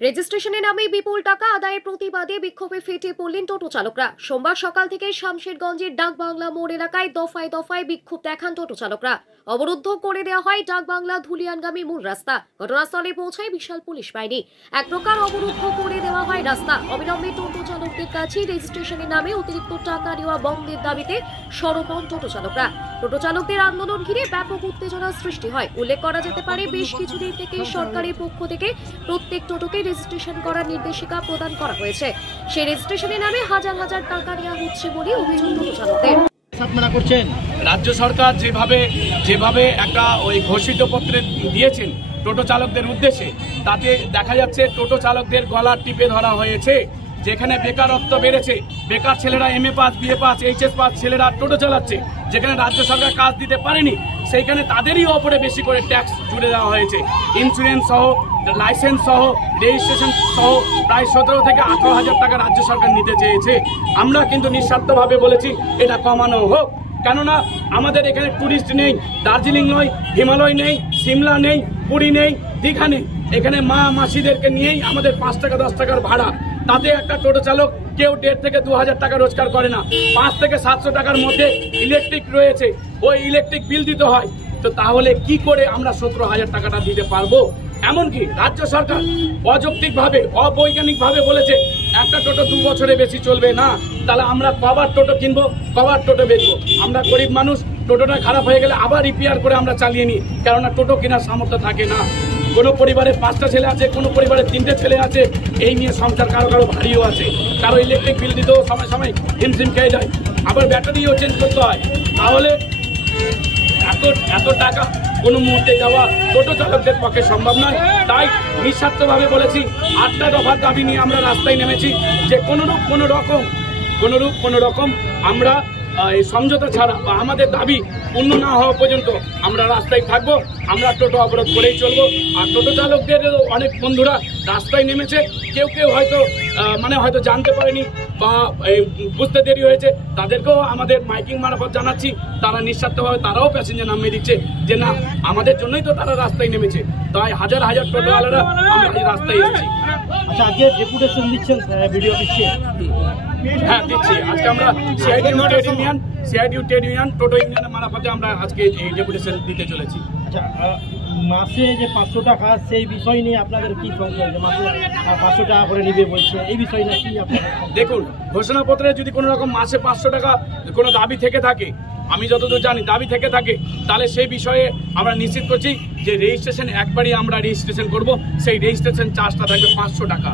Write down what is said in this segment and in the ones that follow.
রেজিস্ট্রেশনের নামে বিপুল টাকা আদায়ের প্রতিবাদে বিক্ষোভে ফেটে পড়লেন টোটো চালকরা। সোমবার সকাল থেকে শামশেরগঞ্জের ডাকবাংলা মোড় এলাকায় দফায় দফায় বিক্ষোভ দেখান টোটো চালকরা। অবরুদ্ধ করে দেওয়া হয় ডাকবাংলা ধুলিয়ানগামী মূল রাস্তা। ঘটনাস্থলে পৌঁছায় বিশাল পুলিশ বাহিনী। এক প্রকার অবরুদ্ধ করে দেওয়া হয় রাস্তা। অবিলম্বে টোটো চালকদের কাছে রেজিস্ট্রেশনের নামে অতিরিক্ত টাকা নেওয়া বন্ধের দাবিতে সরব হন টোটো চালকরা। টোটো চালকদের আন্দোলন ঘিরে ব্যাপক উত্তেজনার সৃষ্টি হয়। উল্লেখ করা যেতে পারে, বেশ কিছুদিন থেকে সরকারের পক্ষ থেকে প্রত্যেক টোটোকে রেজিস্ট্রেশন করার নির্দেশিকা প্রদান করা হয়েছে। সেই রেজিস্ট্রেশনের নামে হাজার হাজার টাকা নেওয়া হচ্ছে বলে অভিযোগ টোটো চালকদের। রাজ্য সরকার যেভাবে একটা ওই ঘোষিত পত্রে দিয়েছেন টোটো চালকদের উদ্দেশ্যে, তাতে দেখা যাচ্ছে টোটো চালকদের গলা টিপে ধরা হয়েছে। যেখানে বেকারত্ব বেড়েছে, বেকার ছেলেরা MA pass, BA pass, HS pass ছেলেরা টোটো চালাচ্ছে। যেখানে রাজ্য সরকার কাজ দিতে পারেনি, সেইখানে তাদেরই ওপরে বেশি করে ট্যাক্স জুড়ে দেওয়া হয়েছে। ইন্স্যুরেন্স সহ, লাইসেন্স সহ, রেজিস্ট্রেশন সহ প্রায় 17 থেকে 18 হাজার টাকা রাজ্য সরকার নিতে চেয়েছে। আমরা কিন্তু নিঃস্বার্থভাবে বলেছি এটা কমানো হোক। কেননা আমাদের এখানে টুরিস্ট নেই, দার্জিলিং নয়, হিমালয় নেই, সিমলা নেই, পুরী নেই, দীঘা নেই। এখানে মা মাসিদেরকে নিয়েই আমাদের 5 টাকা 10 টাকার ভাড়া। তাতে একটা টোটো চালক কেউ 1.5 থেকে 2 হাজার টাকা রোজগার করে না। 5 থেকে 700 টাকার মধ্যে ইলেকট্রিক রয়েছে, ওই ইলেকট্রিক বিল দিতে হয়। তো তাহলে কি করে আমরা 17 হাজার টাকাটা দিতে পারবো? এমনকি রাজ্য সরকার অযৌক্তিকভাবে, অবৈজ্ঞানিকভাবে বলেছে একটা টোটো 2 বছরে বেশি চলবে না। তাহলে আমরা কবার টোটো কিনবো, কবার টোটো বেচবো? আমরা গরিব মানুষ, টোটোটা খারাপ হয়ে গেলে আবার রিপেয়ার করে আমরা চালিয়ে নিই, কেননা টোটো কেনার সামর্থ্য থাকে না। কোনো পরিবারে 5টা ছেলে আছে, কোনো পরিবারে 3টে ছেলে আছে। এই নিয়ে সংসার কারো কারো ভারীও আছে, কারো ইলেকট্রিক বিল দিতেও সময় সময় হিমশিম খেয়ে যায়, আবার ব্যাটারিও চেঞ্জ করতে হয়। তাহলে এত টাকা কোনো মুহূর্তে যাওয়া টোটো চালকদের পক্ষে সম্ভব নয়। তাই নিঃস্বার্থভাবে বলেছি, 8টা দফার দাবি নিয়ে আমরা রাস্তায় নেমেছি যে কোনো রকম আমরা এই সমঝোতা ছাড়া বা আমাদের দাবি পূর্ণ না হওয়া পর্যন্ত আমরা রাস্তায় থাকবো। আমরা টোটো অবরোধ করেই চলবো। আর টোটো চালকদের অনেক বন্ধুরা রাস্তায় নেমেছে, কেউ হয়তো জানতে পারেনি বা বুঝতে দেরি হয়েছে, তাদেরকেও আমাদের মাইকিং মারফত জানাচ্ছি। তারা নিঃস্বার্থভাবে তারাও প্যাসেঞ্জার নামিয়ে দিচ্ছে যে না, আমাদের জন্যই তো তারা রাস্তায় নেমেছে। তাই হাজার হাজার টোটোওয়ালারা আমরা এই রাস্তায় এসেছি। আচ্ছা, আজকে ডেপুটেশন দিচ্ছেন ভিডিও দিচ্ছে? হ্যাঁ, দিচ্ছি। আজকে আমরা সিআইটিউ ট্রেড ইউনিয়ন টোটো ইউনিয়নের মারফতে আমরা আজকে এই ডেপুটেশন দিতে চলেছি। আচ্ছা, মাসে যে 500 টাকা, সেই বিষয় নিয়ে আপনাদের কি সংশয়? মাসে 500 টাকা করে নিবে বলছে, এই বিষয় নিয়ে কি আপনাদের? দেখুন, ঘোষণাপত্রে যদি কোনো রকম মাসে 500 টাকা কোনো দাবি থেকে থাকে, আমি যতদূর জানি দাবি থেকে থাকে, তাহলে সেই বিষয়ে আমরা নিশ্চিত করছি যে রেজিস্ট্রেশন একবারই আমরা রেজিস্ট্রেশন করব। সেই রেজিস্ট্রেশন চার্জটা থাকবে 500 টাকা।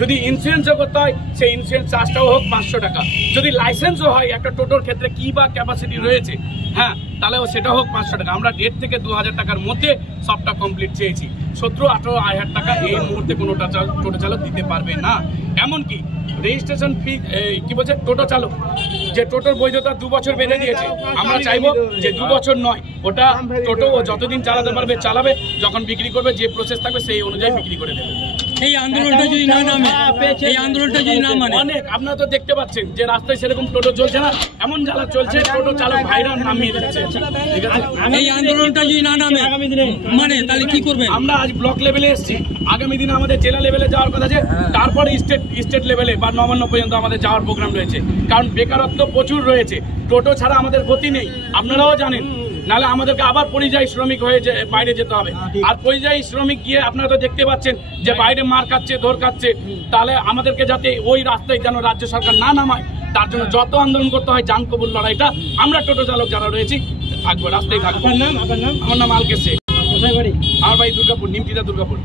যদি ইন্স্যুরেন্সও করতে হয়, সেই ইন্স্যুরেন্স চার্জটাও হোক 500 টাকা। যদি লাইসেন্সও হয়, একটা টোটোর ক্ষেত্রে কি বা ক্যাপাসিটি রয়েছে, হ্যাঁ, তাহলেও সেটা হোক 500 টাকা। আমরা 1.5 থেকে 2 হাজার টাকার মধ্যে সবটা কমপ্লিট চেয়েছি। 17-18 হাজার টাকা এই মুহূর্তে কোনো টোটো চালক দিতে পারবে না। এমনকি রেজিস্ট্রেশন ফি কি বলছে, টোটো চালক যে টোটোর বৈধতা 2 বছর বেঁধে দিয়েছে, আমরা চাইবো যে 2 বছর নয়, ওটা টোটো ও যতদিন চালাতে পারবে চালাবে, যখন বিক্রি করবে যে প্রসেস থাকবে সেই অনুযায়ী বিক্রি করে দেবে। এই আন্দোলনটা যদি না নামে, অনেক আপনারা তো দেখতে পাচ্ছেন যে রাস্তায় সেরকম টোটো চলছে না, এমন জ্বালা চলছে, টোটো চালক ভাইরা নামিয়ে দিচ্ছে। ঠিক আছে, এই আন্দোলনটা যদি না নামে মানে তাহলে কি করবেন? আমরা আজ ব্লক লেভেলে এসেছি, আগামী দিনে আমাদের জেলা লেভেলে যাওয়ার কথা আছে, তারপরে স্টেট লেভেলে বা নবান্ন পর্যন্ত আমাদের যাওয়ার প্রোগ্রাম রয়েছে। কারণ বেকারত্ব প্রচুর রয়েছে, টোটো ছাড়া আমাদের গতি নেই, আপনারাও জানেন। নাহলে আমাদেরকে আবার পরিযায়ী শ্রমিক হয়ে বাইরে যেতে হবে। আর পরিযায়ী শ্রমিক গিয়ে আপনারা তো দেখতে পাচ্ছেন যে বাইরে মার খাচ্ছে, ধর খাচ্ছে। তাহলে আমাদেরকে যাতে ওই রাস্তায় যেন রাজ্য সরকার না নামায়, তার জন্য যত আন্দোলন করতে হয়, জান কবুল লড়াইটা আমরা টোটো চালক যারা রয়েছি থাকবো, রাস্তায় থাকবো। আপনার নাম? আমার নাম আলকেশ শেখ। আমার বাড়ি দুর্গাপুর, নিমতিদা, দুর্গাপুর।